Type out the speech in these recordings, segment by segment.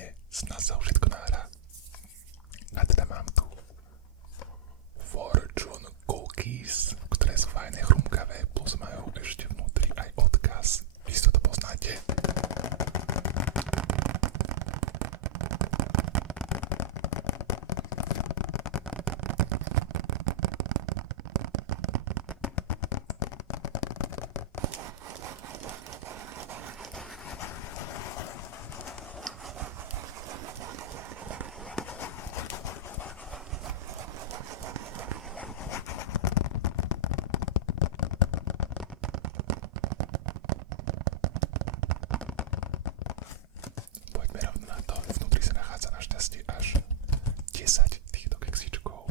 pláne, snad sa všetko nahrá. A teda mám tu Fortune Cookies, ktoré sú fajné, chrumkavé, plus majú ešte vnútri aj odkaz. Isto to poznáte. Poďme rovno na to, vnútri sa nachádza našťastie až 10 týchto keksičkov.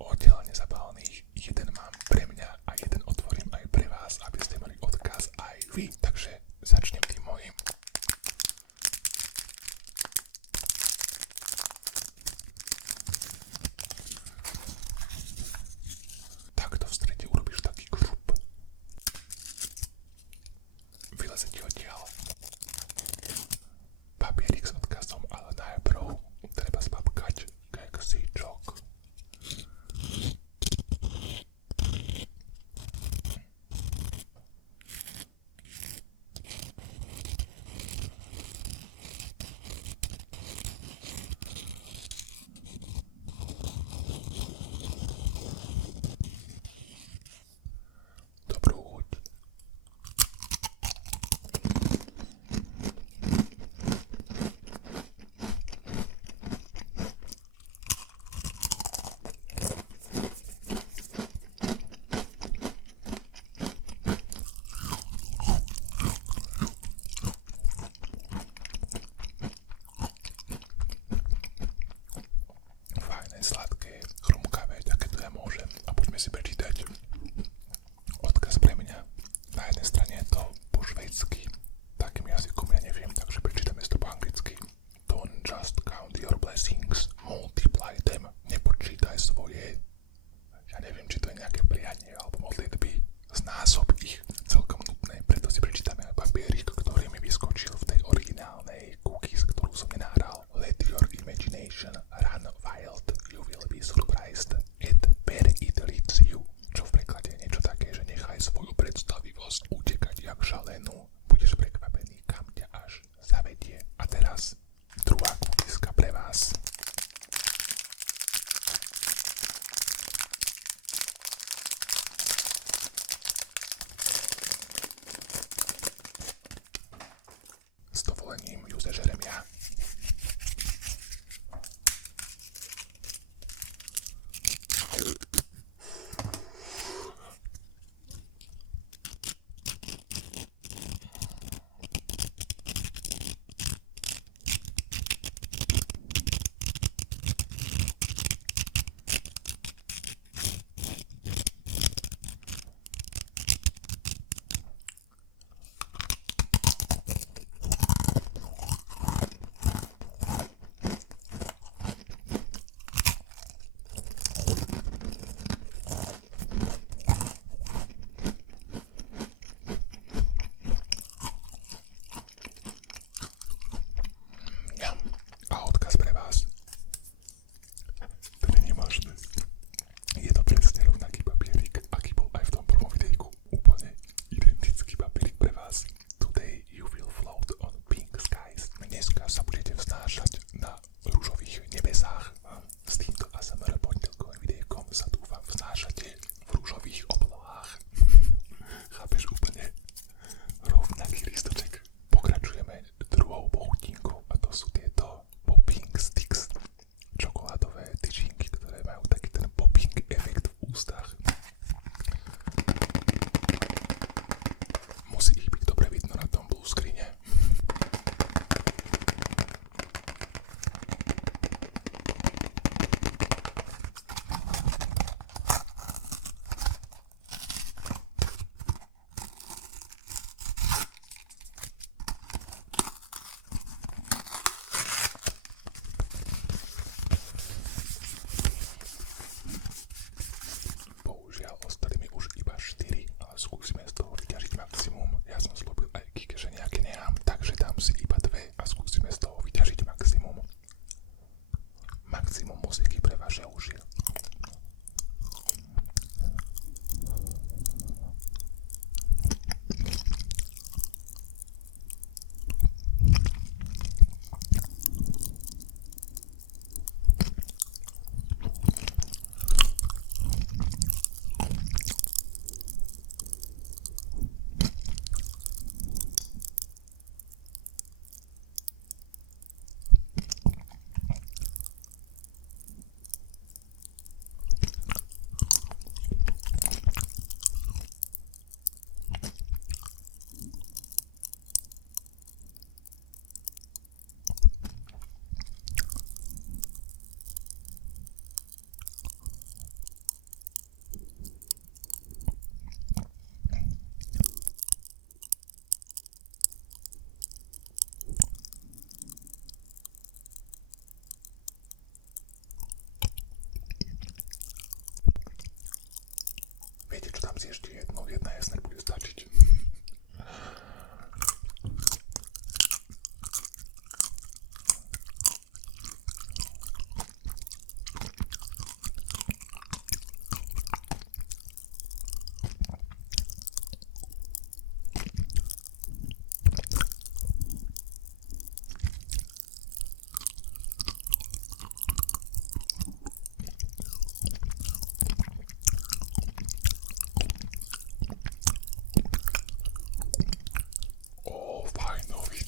Oddelene zabalených, jeden mám pre mňa a jeden otvorím aj pre vás, aby ste mali odkaz aj vy. Takže začnem tým mojím. Takto v strede urobíš taký krup. Vyleze ti odtiaľ papierik s odkazom, ale najprv treba spapkať keksíčok. Dobrú chuť.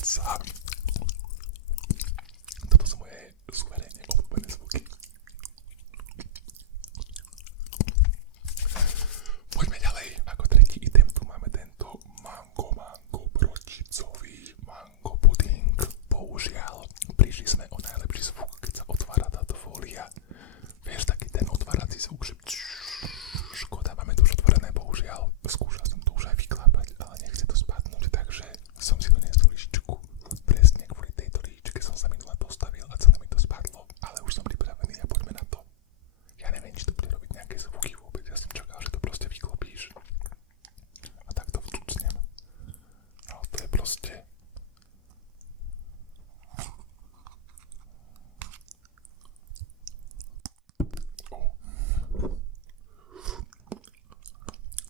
pizza. Toto sú moje suverénne obľúbené zvuky. Poďme ďalej. Ako tretí item tu máme tento mango bročicový mango puding. Bohužiaľ, prišli sme o najlepší zvuk, keď sa otvára táto fólia. Vieš, taký ten otvárací zvuk, že škoda, máme to už otvorené, bohužiaľ. Skúšal som to už aj vyklápať, ale nechce to spadnúť, takže som si doniesol lyžičku. Presne kvôli tejto lyžičke som sa minule postavil a celé mi to spadlo, ale už som pripravený a poďme na to. Ja neviem, či to bude robiť nejaké zvuky vôbec, ja som čakal, že to proste vyklopíš. A tak to vtúcnem. No to je proste...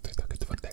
To je také tvrdé.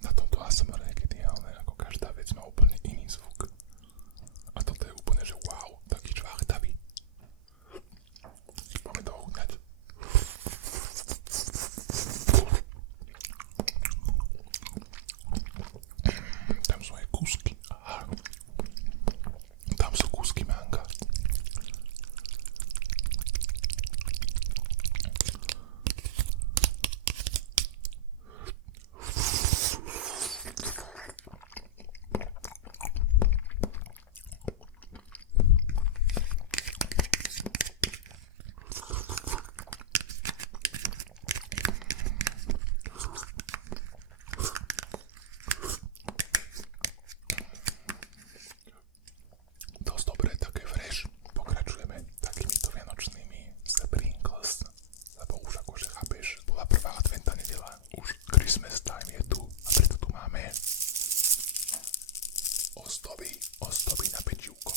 Na tomto ASMR je geniálne, ako každá vec má úplne iný zvuk. A toto je úplne, že wow, taký čvachtavý. Poďme to ochutnať. Tam sú aj kúsky. Aha. Tam sú kúsky manga. Dosť dobre, také fresh. Pokračujeme takýmito vianočnými Sprinkles, lebo už akože chápeš, bola prvá adventná nedeľa, už Christmas time je tu a preto tu máme ozdoby na pečivko.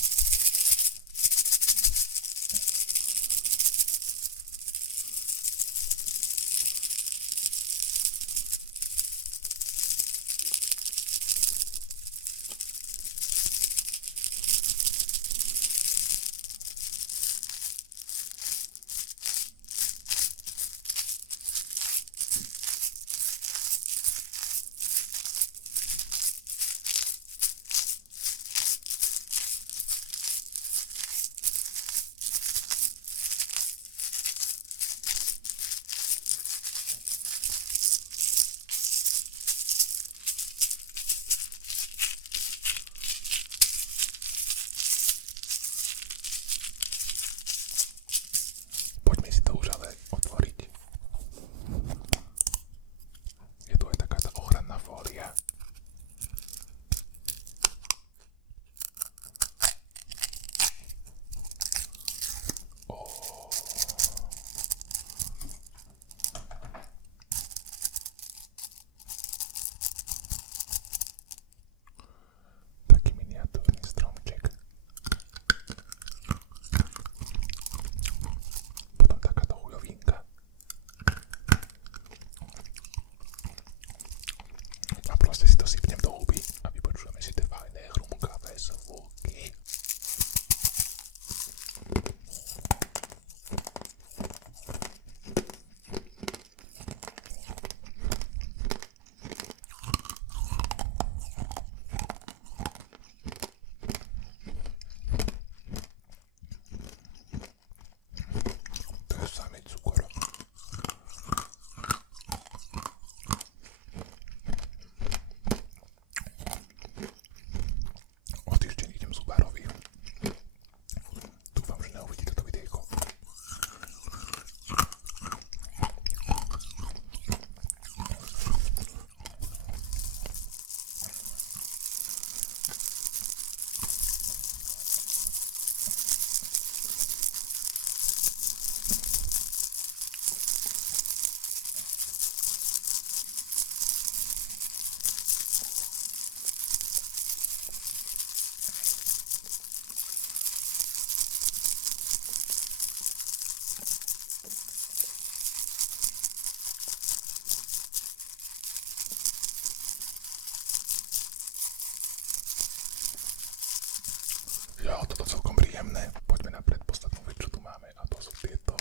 Jo, toto celkom príjemné. Poďme na predposlednú vec, čo tu máme, a to sú tieto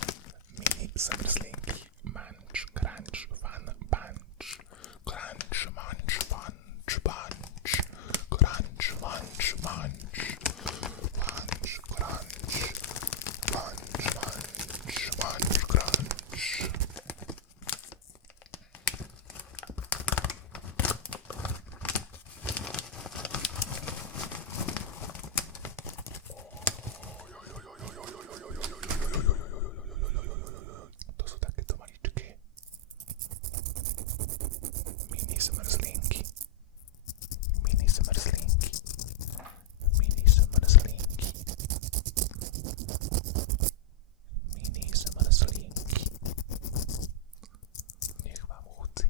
mini semrslinky. Munch, crunch, fun, punch. Crunch, munch, punch, punch. Crunch, munch, munch. Punch, crunch. Munch, munch, munch, crunch. To sú takéto maličké mini smrzlinky. Mini smrzlinky. Mini smrzlinky. Mini smrzlinky. Nech vám chutí.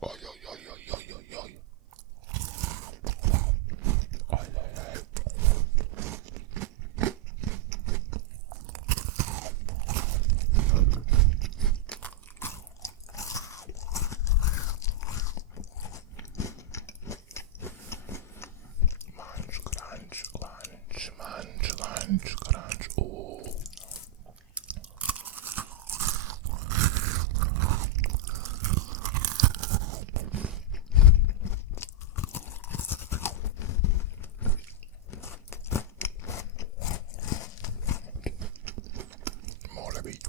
Oj, oj, oj, oj, oj, oj, oj. Oj, oj, oj. Munch, crunch, lunch, munch, lunch, crunch. Môže byť.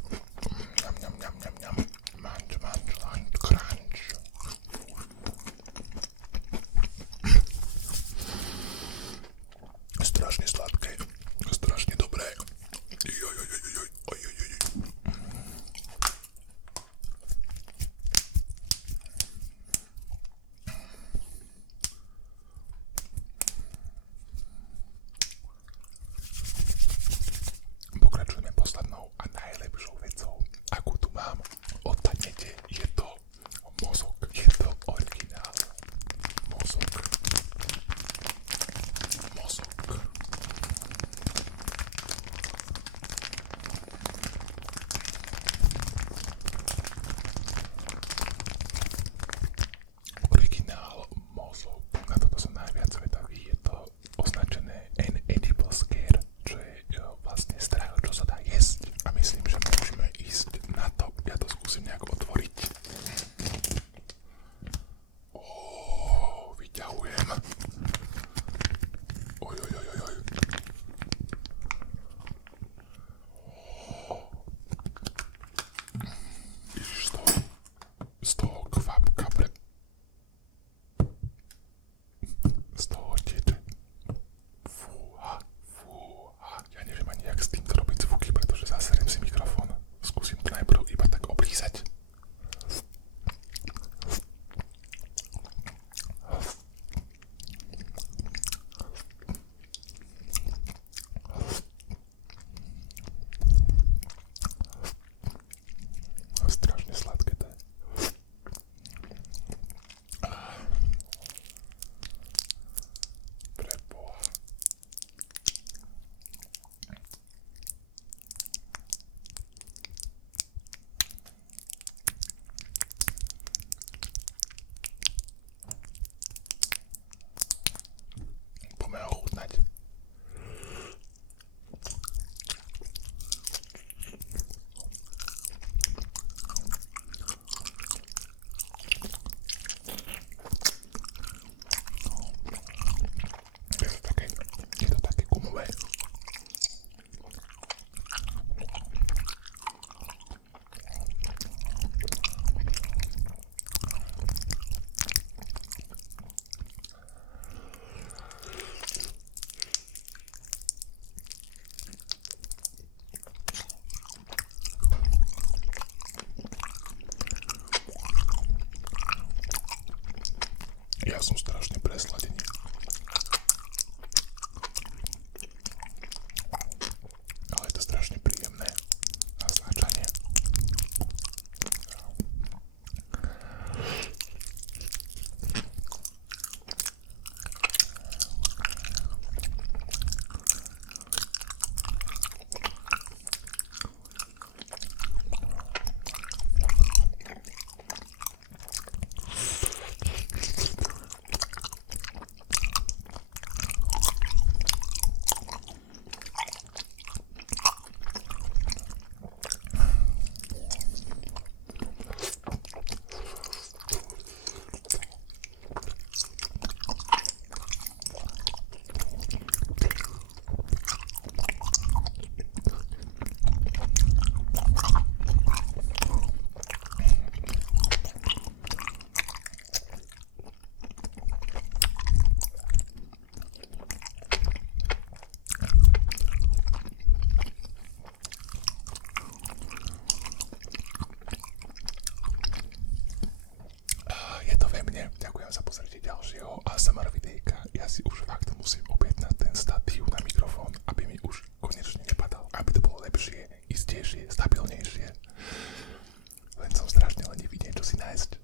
Ňam, ňam, ňam, ňam, ňam. Munch, munch, lunch, crunch. Strašne sladké. Strašne dobré. Joj, joj, joj, joj, oj, joj, joj. Pokračujeme poslednou a najlepšou vecou, akú tu mám. Odpadnete, je to mozog. Je to originál. Mozog. Mozog. Originál mozog. Na toto som najviac vedavý. Je to označené an edible scare, čo je vlastne strach, čo sa dá jesť. A myslím, že môžeme ísť na to. Ja to skúsim nejak otvoriť. Vyťahujem. Oj, oj, oj, oj, oj. Ježiš, z toho kvapka z toho teče. Fúha. Ja neviem ani, jak s týmto robiť zvuky, pretože zaseriem si mikrofón. Skúsim to najprv iba tak oblízať. Strašne sladké to je. Preboha. Poďme ochutnať. Je to také gumové. Ja som strašne presladený. Ale je to strašne príjemné na znáčanie. neviem sa pozrieť ďalšieho ASMR videjka. Ja si už fakt musím objednať ten statív na mikrofón, aby mi už konečne nepadal. Aby to bolo lepšie, istejšie, stabilnejšie. Len som strašne lenivý niečo si nájsť.